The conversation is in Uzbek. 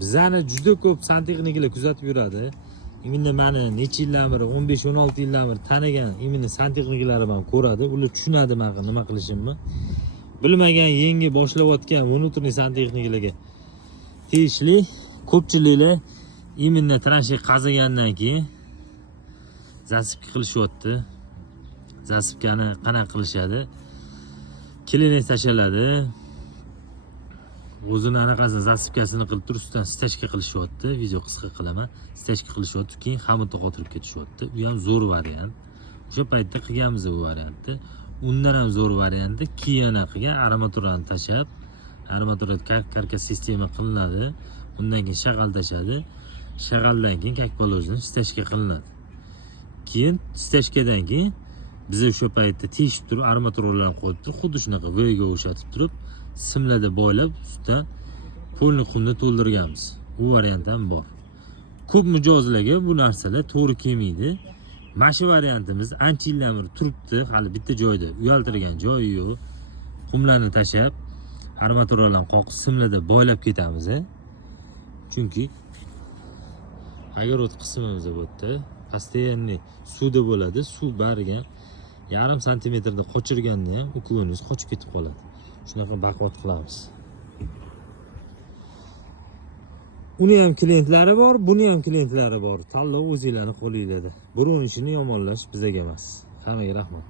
bizani juda ko'p santexniklar kuzatib yuradi. Imminda meni necha yildan beri 15-16 yildan beri tanigan imminda santexniklarim ham ko'radi. Ular tushunadi men nima qilishimni. Bilmagan yangi boshlayotgan внутренний santexniklarga tegishli ko'pchiliklar imminda transhey qazagandan keyin zasipka qilishyapti. Zasipkani qanaqa qilishadi? Kilini tashlanadi. O'zini anaqasini zasipkasini qilib turib ustidan stechka qilishyapti. Video qisqa qilaman. Stechka qilishyapti, keyin xamirni qotirib ketishyapti. Bu ham zo'r variant. O'sha paytda qilganmiz bu variantni. Undan ham zo'r varianti keyin qilgan armaturani tashab, armatura karkas sistema qilinadi. Undan keyin shag'al tashadi. Shag'aldan keyin kakpolojni stechka qilinadi. Keyin stechkadan keyin biz o'sha paytda teshib turib armaturalarni qo'yib turib, xuddi shunaqa voyga o'xshatib turib, simlarda boylab ustidan polni qumni to'ldirganmiz. Bu variant ham bor. Ko'p mijozlarga bu narsalar to'g'ri kelmaydi. Mana shu variantimiz ancha yildan beri turibdi, hali bitta joyda uyaltirgan joyi yo'q. Qumlarni tashab, armaturalarni qoqib simlarda boylab ketamiz. Chunki огород qismimiz bu yerda постоянный suvda bo'ladi. Suv bariga yarim santimetrda qochirganda ham uklonimiz qochib ketib qoladi. Shunaqa baquvvat qilamiz. Uni ham klientlari bor, buni ham klientlari bor. Tanlov o'zingizlarning qo'lingizda. Birovning ishini yomonlash bizga emas. Hammaga rahmat.